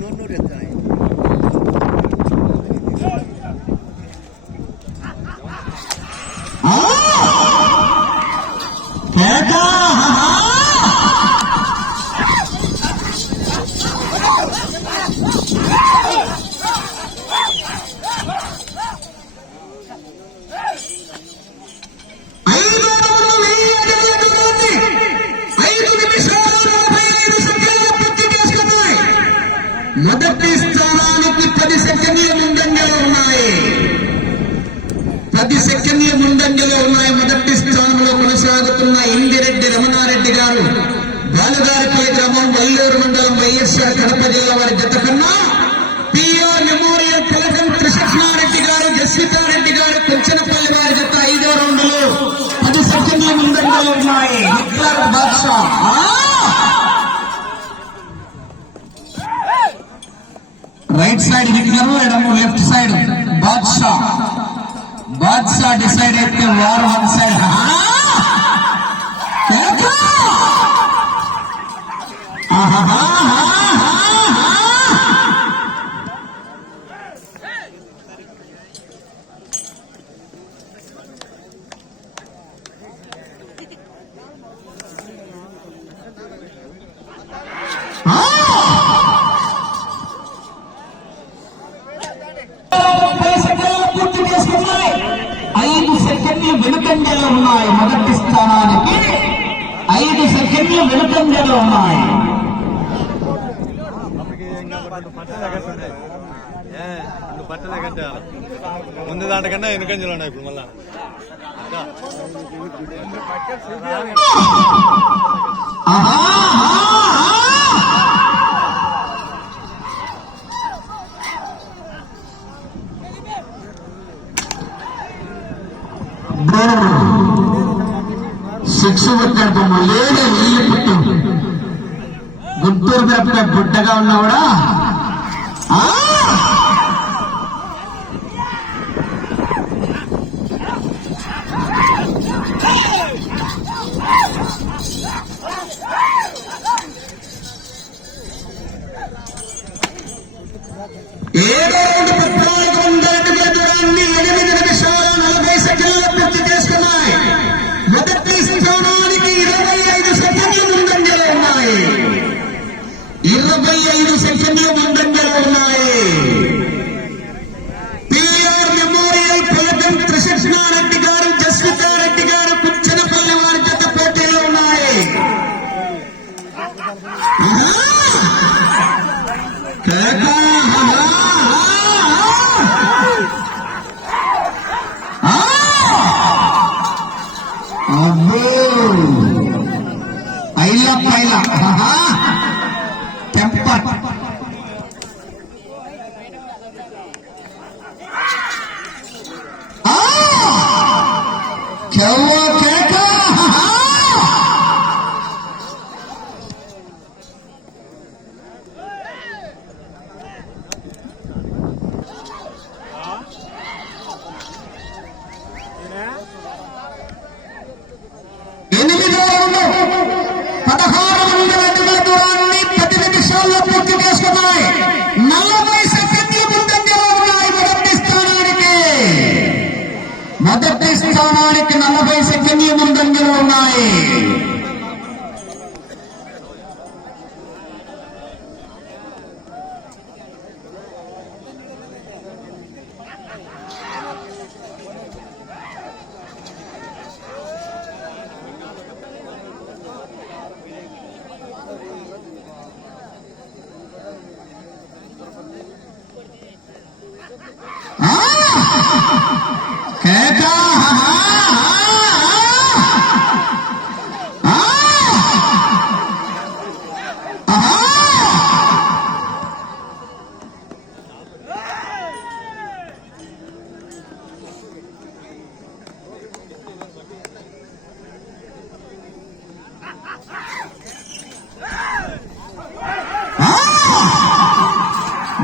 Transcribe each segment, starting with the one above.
ノンノー。ああ మొదటి పది సెకండ్ల ముందంజలో ఉన్నాయి. పది సెకండ్ల ముందంజలో ఉన్నాయి. మొదటి స్థానంలో కొనసాగుతున్న ఇందిరెడ్డి రమణారెడ్డి గారు. బాలుగారిపల్లి గ్రామం వల్లూరు మండలం వైఎస్ఆర్ కడప జిల్లా వారి జత కన్నా పిఆర్ మెమోరియల్ తిలకం కృష్ణారెడ్డి గారు జస్వితారెడ్డి గారు కొంచెనపల్లి వారి జత ఐదో రౌండ్లో పది సెకండ్ల ముందంజలో ఉన్నాయి. బాద్షా. సైడ్ హిట్లర్ ఎడమ left side Badshah Badshah decide అయితే వారు వన్ సైడ్ ముప్పై ఉన్నాయి. మొదటి స్థానానికి ఐదు సెకండ్లు వెనుకంజలో ఉన్నాయి. ముందు దాంట్కన్నా వెనుకంజలు ఉన్నాయి ఇప్పుడు మళ్ళా. సిక్స్ కొట్టాడు లేదు నీళ్ళు పుట్టి. గుంటూరు మిరప బుడ్డగా ఉన్నావుడా? కూడా అబ్బో! పైల పైల. పదహారు వందల అడుగుల దూరాన్ని పది నిమిషాల్లో పూర్తి చేసుకున్నాయి నలభై సెకండ్ల ముందంజలో ఉన్నాయి మొదటి స్థానానికి మొదటి స్థానానికి నలభై సెకండ్ల ముందంజలో ఉన్నాయి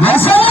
Masa